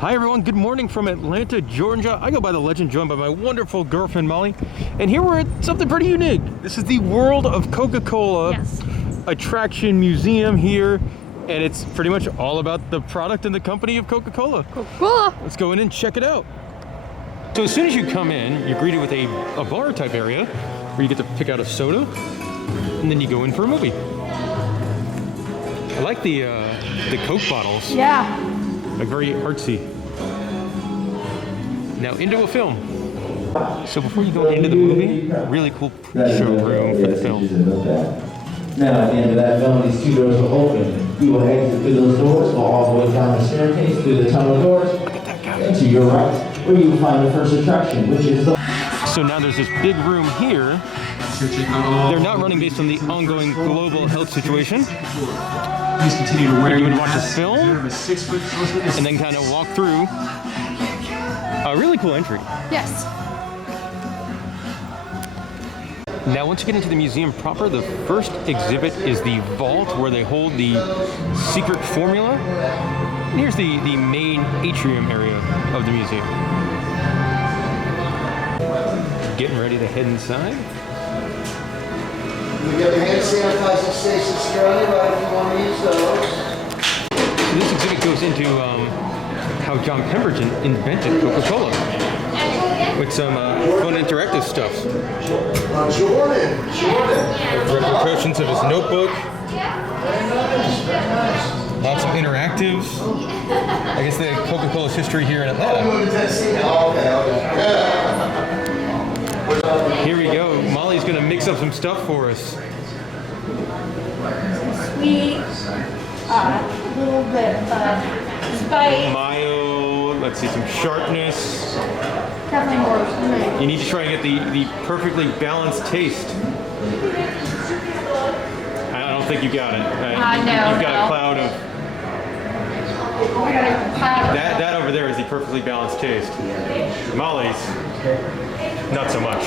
Hi everyone, good morning from Atlanta, Georgia. I go by the legend, joined by my wonderful girlfriend Molly. And here we're at something pretty unique. This is the World of Coca Cola attraction museum here. And it's pretty much all about the product and the company of Coca Cola. Coca-Cola. Let's go in and check it out. So as soon as you come in, you're greeted with a bar type area where you get to pick out a soda. And then you go in for a movie. I like the Coke bottles. Yeah. Like very artsy. Now into a film. So before you go into the movie, really cool pre-show room for the film. Now at the end of that film, these two doors will open. You will exit through those doors, go all the way down the staircase through the tunnel doors, and to your right, where you will find the first attraction, which is the... So now there's this big room here. They're not running based on the ongoing global health situation. Please continue to wear you your would watch mask. this film and then kind of walk through a really cool entry. Yes. Now once you get into the museum proper, the first exhibit is the vault where they hold the secret formula. And here's the main atrium area of the museum. Getting ready to head inside. We got the hand sanitizer stations currently, right, if you want to use those. So this exhibit goes into how John Pemberton invented Coca-Cola with some fun interactive stuff. Jordan. Replications of his notebook. Lots of interactives. I guess the Coca-Cola's history here in Atlanta. Here we go. Molly's gonna mix up some stuff for us. Sweet, a little bit of spice. Mayo, let's see, some sharpness. Definitely more. You need to try and get the perfectly balanced taste. I don't think you got it. I know. You've got a cloud of... That over there is the perfectly balanced taste. Molly's, not so much.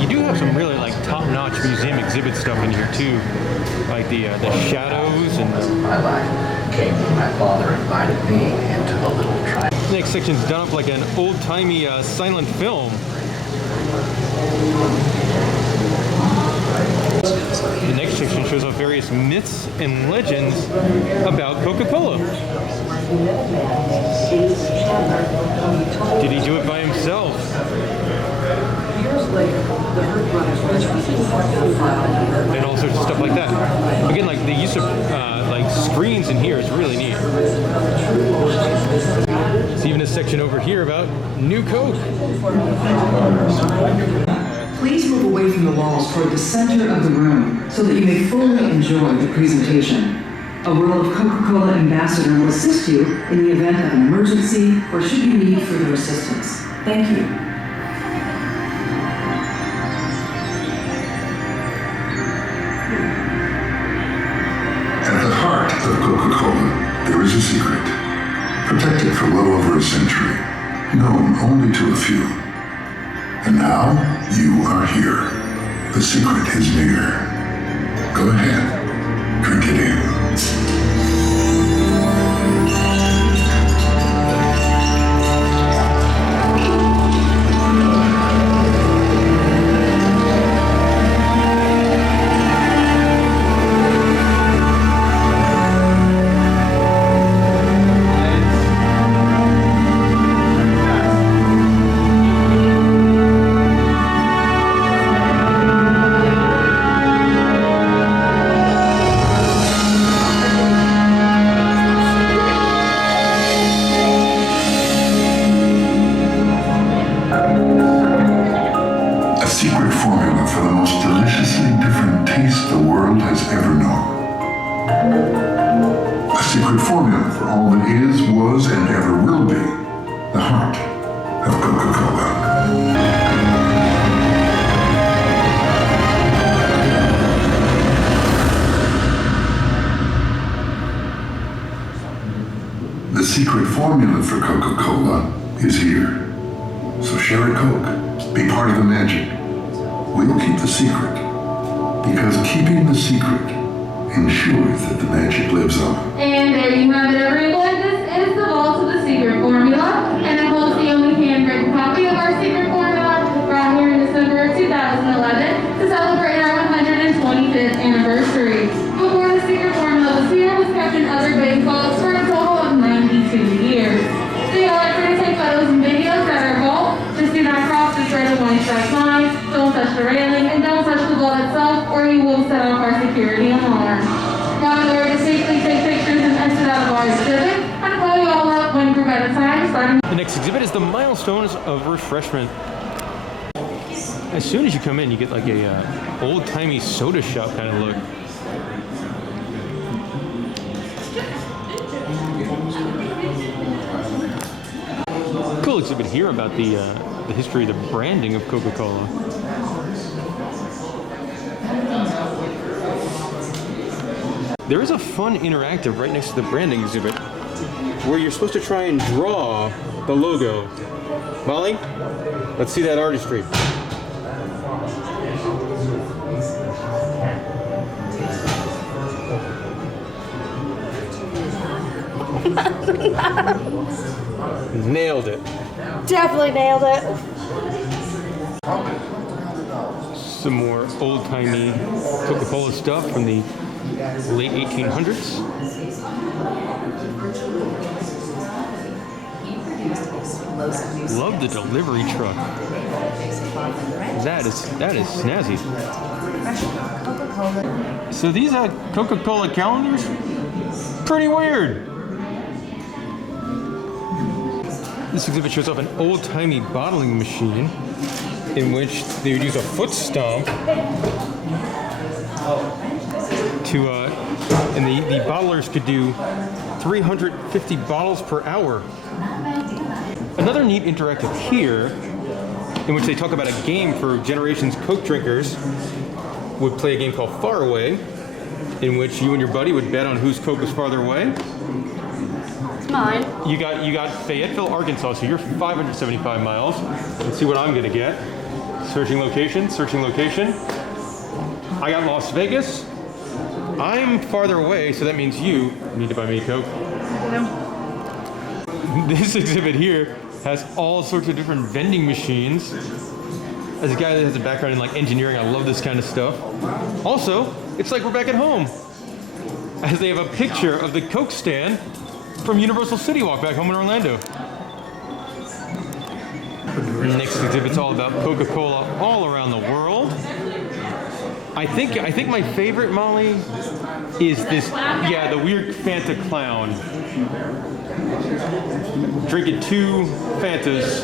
You do have some really like top-notch museum exhibit stuff in here too, like the shadows and. My father invited me into the little tribe. Next section's done up like an old-timey silent film. The next section shows off various myths and legends about Coca-Cola. Did he do it by himself? And all sorts of stuff like that. Again, like the use of like screens in here is really neat. There's even a section over here about new Coke. Please move away from the walls toward the center of the room so that you may fully enjoy the presentation. A World of Coca Cola ambassador will assist you in the event of an emergency or should you need further assistance. Thank you. At the heart of Coca Cola, there is a secret, protected for well over a century, known only to a few. And now, you are here. The secret is near. Go ahead, drink it in. The secret formula for Coca Cola is here. So share a Coke, be part of the magic. We'll keep the secret, because keeping the secret ensures that the magic lives on. And there you have it, everyone. This has captained other baseballs for a total of 92 years. So y'all are free to take photos and videos at our vault. Just do not cross this red and white striped line, don't touch the railing, and don't touch the vault itself, or you will set off our security alarm. Monitor to safely take pictures and exit out of our exhibit, and call you all up one group at a time, starting. The next exhibit is the milestones of refreshment. As soon as you come in, you get like a old-timey soda shop kind of look. Cool exhibit here about the history of the branding of Coca-Cola. There is a fun interactive right next to the branding exhibit where you're supposed to try and draw the logo. Molly, let's see that artistry. Nailed it. Definitely nailed it. Some more old-timey Coca-Cola stuff from the late 1800s. Love the delivery truck. That is snazzy. So these Coca-Cola calendars, pretty weird. This exhibit shows off an old-timey bottling machine in which they would use a foot stomp to, and the bottlers could do 350 bottles per hour. Another neat interactive here, in which they talk about a game for generations Coke drinkers, would play a game called Far Away, in which you and your buddy would bet on whose Coke was farther away. Mine. You got Fayetteville, Arkansas, so you're 575 miles. Let's see what I'm gonna get. Searching location, searching location. I got Las Vegas. I'm farther away, so that means you need to buy me a Coke. No. This exhibit here has all sorts of different vending machines. As a guy that has a background in like engineering, I love this kind of stuff. Also, it's like we're back at home, as they have a picture of the Coke stand from Universal City Walk back home in Orlando. The next exhibit's all about Coca-Cola all around the world. I think my favorite, Molly, is this, yeah, the weird Fanta clown. Drinking 2 Fantas,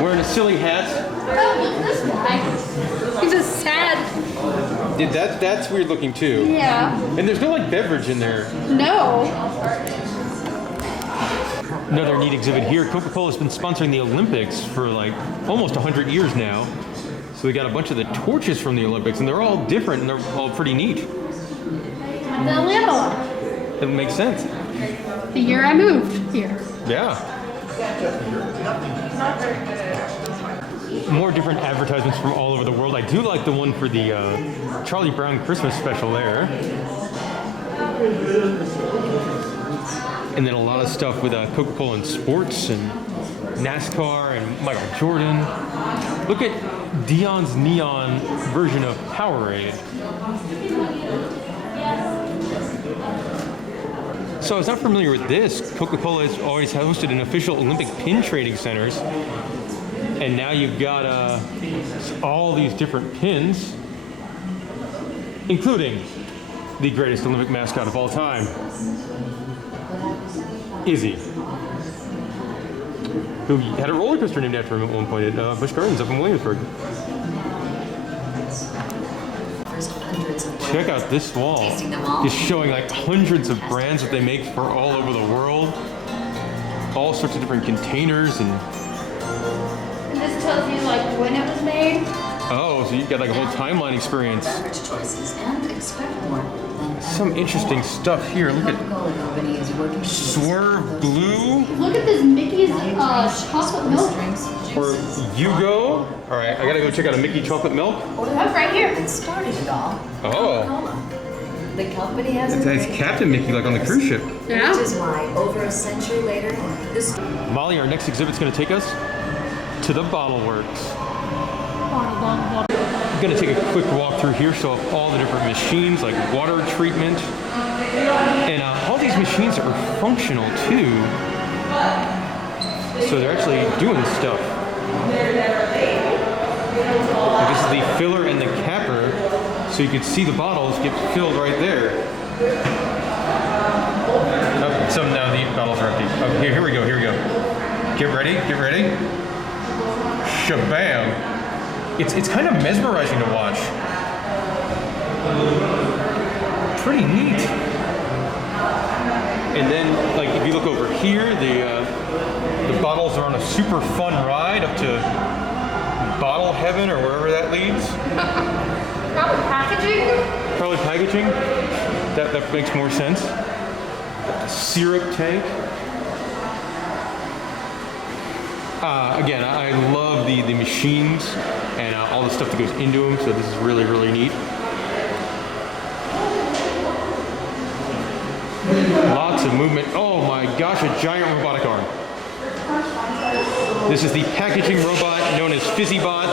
wearing a silly hat. Oh, look at this guy. He's just sad. That's weird looking too. Yeah. And there's no like beverage in there. No. Another neat exhibit here. Coca-Cola's been sponsoring the Olympics for like almost 100 years now. So we got a bunch of the torches from the Olympics, and they're all different, and they're all pretty neat. The Atlanta one. It makes sense. The year I moved here. Yeah. More different advertisements from all over the world. I do like the one for the Charlie Brown Christmas special there. And then a lot of stuff with Coca-Cola and sports and NASCAR and Michael Jordan. Look at Dion's neon version of Powerade. So I was not familiar with this. Coca-Cola has always hosted an official Olympic pin trading centers. And now you've got all these different pins, including the greatest Olympic mascot of all time, Izzy, who had a roller coaster named after him at one point at Busch Gardens up in Williamsburg. Check out this wall. Just showing like hundreds of brands that they make for all over the world. All sorts of different containers and this tells you like when it was made. oh, so you've got like a whole timeline experience. Some interesting stuff here. Look at Swerve Blue. Look at this Mickey's chocolate milk. Or Yugo. All right, I gotta go check out a Mickey chocolate milk. That's right here. It started it all. Oh. The company has It's Captain Mickey like on the cruise ship. Yeah. Which is why, over a century later, this... Molly, our next exhibit's gonna take us to the Bottle Works. I'm gonna take a quick walk through here, show off all the different machines like water treatment, And all these machines are functional too. So they're actually doing stuff. Like this is the filler and the capper, so you can see the bottles get filled right there. Oh, so now the bottles are empty. Oh, here we go, here we go. Get ready, get ready. Shabam! It's kind of mesmerizing to watch. Pretty neat. And then, like, if you look over here, the bottles are on a super fun ride up to bottle heaven or wherever that leads. Probably packaging. Probably packaging. That makes more sense. The syrup tank. Again, I love the machines and all the stuff that goes into them, so this is really, really neat. Lots of movement. Oh my gosh, a giant robotic arm. This is the packaging robot known as FizzyBot.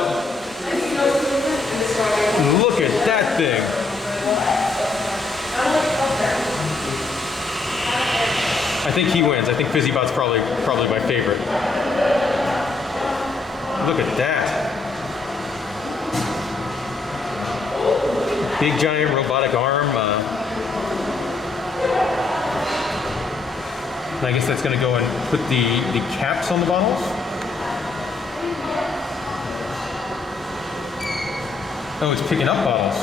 Look at that thing. I think he wins. I think FizzyBot's probably my favorite. Look at that. Big giant robotic arm. I guess that's going to go and put the caps on the bottles. Oh, it's picking up bottles.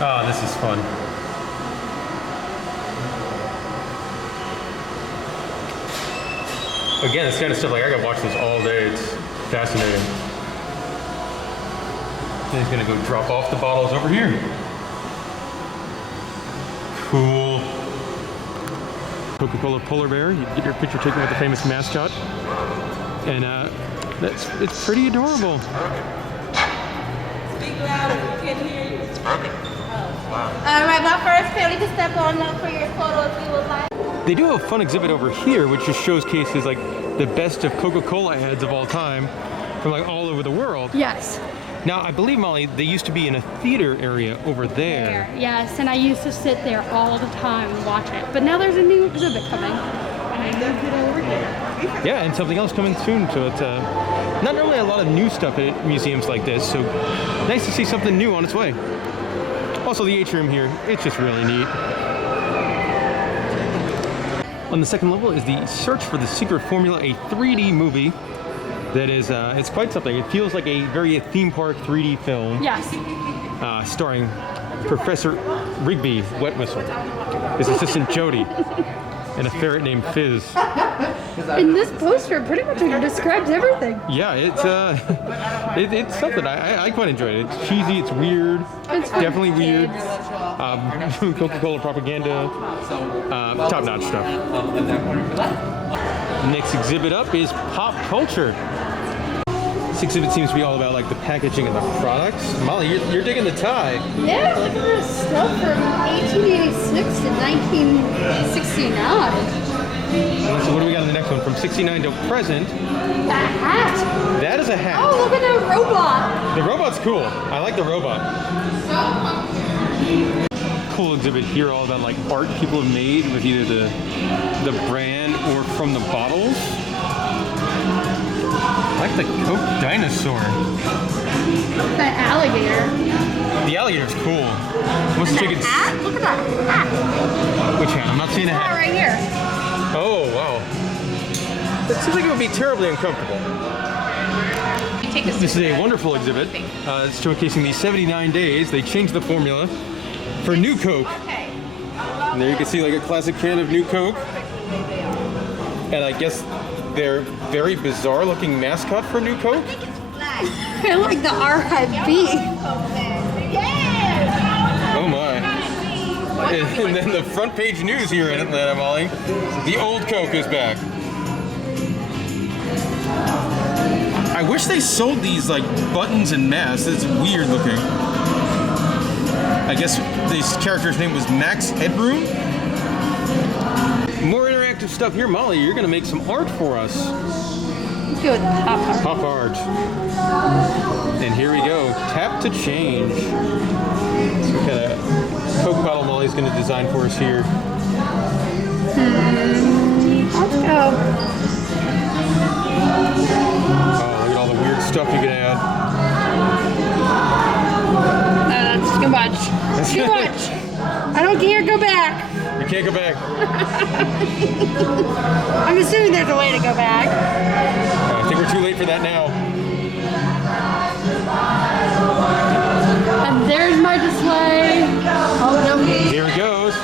Ah, this is fun. Again, this kind of stuff, like I gotta watch this all day. It's fascinating. Then he's gonna go drop off the bottles over here. Cool. Coca-Cola polar bear. You get your picture taken with the famous mascot, and it's pretty adorable. Speak louder. We can't hear you. All right, my first family to step on up for your photo if you would like. They do have a fun exhibit over here, which just showcases like the best of Coca-Cola ads of all time from like all over the world. Yes. Now, I believe, Molly, they used to be in a theater area over there. Yes, and I used to sit there all the time and watch it. But now there's a new exhibit coming. And I moved it over here. Yeah, and something else coming soon. So it's not really a lot of new stuff at museums like this. So nice to see something new on its way. Also, the atrium here, it's just really neat. On the second level is the Search for the Secret Formula, a 3D movie that is, it's quite something. It feels like a very theme park 3D film. Yes. Starring Professor Rigby, Wet Whistle, his assistant Jody, and a ferret named Fizz. And this poster pretty much describes everything. Yeah, it's something. I quite enjoyed it. It's cheesy, it's weird. It's definitely weird. Coca-Cola propaganda, top-notch stuff. Next exhibit up is pop culture. This exhibit seems to be all about like the packaging of the products. Molly, you're digging the tie. Yeah, look at this stuff from 1886 to 1969. So what do we got in the next one? From 69 to present. That hat. That is a hat. Oh, look at that robot. The robot's cool. I like the robot. Cool exhibit here all about like art people have made with either the brand or from the bottles. I like the Coke dinosaur. That alligator. The alligator's cool. Let's check it. Hat? Look at that hat. Which hat? I'm not seeing a Oh, hat. right here. Oh, wow. That seems like it would be terribly uncomfortable. This is a wonderful exhibit. It's showcasing the 79 days. They changed the formula for New Coke. And there you can see like a classic can of New Coke. And I guess their very bizarre looking mascot for New Coke. I like the RIB. Oh my. And then the front page news here in Atlanta, Molly. The old Coke is back. I wish they sold these like buttons and masks. It's weird looking. I guess this character's name was Max Headroom. More interactive stuff here, Molly. You're gonna make some art for us. Let's go with pop art. Pop art. And here we go. Tap to change. So we kind of Coke bottle Molly's going to design for us here? Let's go. Oh, look at all the weird stuff you can add. That's too much. Too much. I don't care. Go back. You can't go back. I'm assuming there's a way to go back. I think we're too late for that now. And there's my display. Oh no. Here it goes.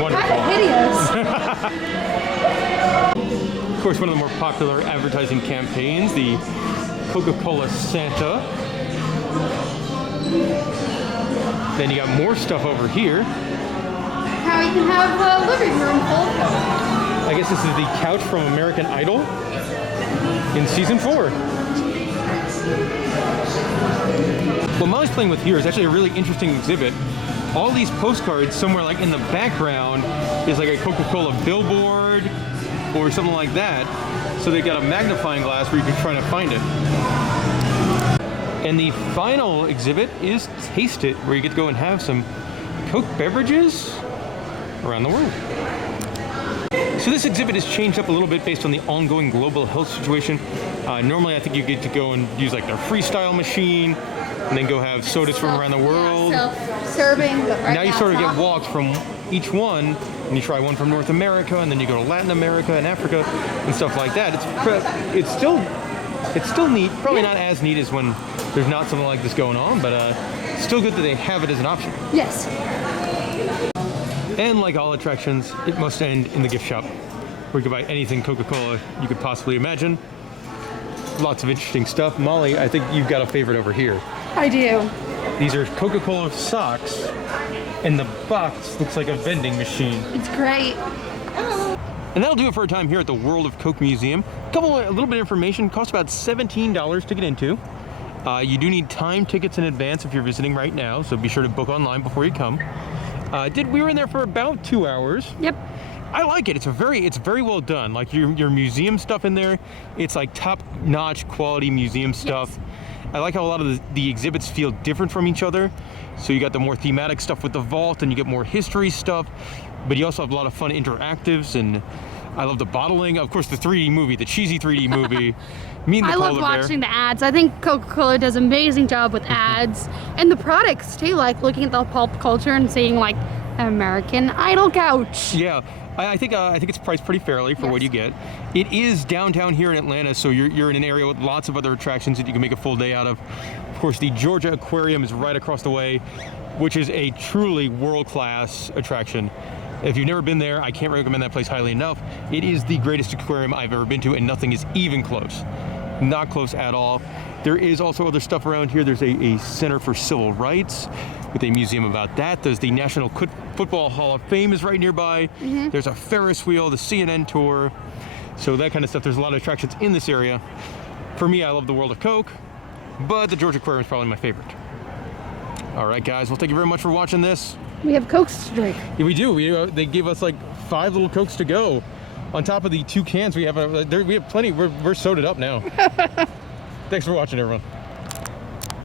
Wonderful. Hideous. Of course, one of the more popular advertising campaigns, the Coca-Cola Santa. Then you got more stuff over here. How you can have a living room full of Coke. I guess this is the couch from American Idol in season 4. What Molly's playing with here is actually a really interesting exhibit. All these postcards, somewhere like in the background, is like a Coca-Cola billboard or something like that. So they've got a magnifying glass where you can try to find it. And the final exhibit is Taste It, where you get to go and have some Coke beverages around the world. So this exhibit has changed up a little bit based on the ongoing global health situation. Normally I think you get to go and use like their freestyle machine and then go have sodas from around the world. Self-serving, but right now you sort of get walks from each one, and you try one from North America, and then you go to Latin America and Africa and stuff like that. It's still neat. Probably not as neat as when there's not something like this going on, but still good that they have it as an option. Yes. And like all attractions, it must end in the gift shop, where you can buy anything Coca-Cola you could possibly imagine. Lots of interesting stuff. Molly, I think you've got a favorite over here. I do. These are Coca-Cola socks, and the box looks like a vending machine. It's great. And that'll do it for our time here at the World of Coke Museum. A little bit of information. Costs about $17 to get into. You do need time tickets in advance if you're visiting right now, so be sure to book online before you come. We were in there for about 2 hours. Yep. I like it. It's very well done. Like your museum stuff in there, it's like top-notch quality museum stuff. Yes. I like how a lot of the exhibits feel different from each other. So you got the more thematic stuff with the vault, and you get more history stuff, but you also have a lot of fun interactives, and I love the bottling. Of course, the 3D movie, the cheesy 3D movie. I love watching the ads. I think Coca-Cola does an amazing job with ads and the products too, like looking at the pulp culture and seeing like American Idol couch. Yeah. I think it's priced pretty fairly for what you get. It is downtown here in Atlanta, so you're in an area with lots of other attractions that you can make a full day out of. Of course, the Georgia Aquarium is right across the way, which is a truly world-class attraction. If you've never been there, I can't recommend that place highly enough. It is the greatest aquarium I've ever been to, and nothing is even close. Not close at all. There is also other stuff around here. There's a Center for Civil Rights with a museum about that. There's the National Football Hall of Fame is right nearby. Mm-hmm. There's a Ferris wheel, the CNN tour. So that kind of stuff. There's a lot of attractions in this area. For me, I love the World of Coke, but the Georgia Aquarium is probably my favorite. All right, guys. Well, thank you very much for watching this. We have Cokes to drink. Yeah, we do. They gave us like 5 little Cokes to go. On top of the 2 cans, we have plenty. We're sodaed up now. Thanks for watching, everyone.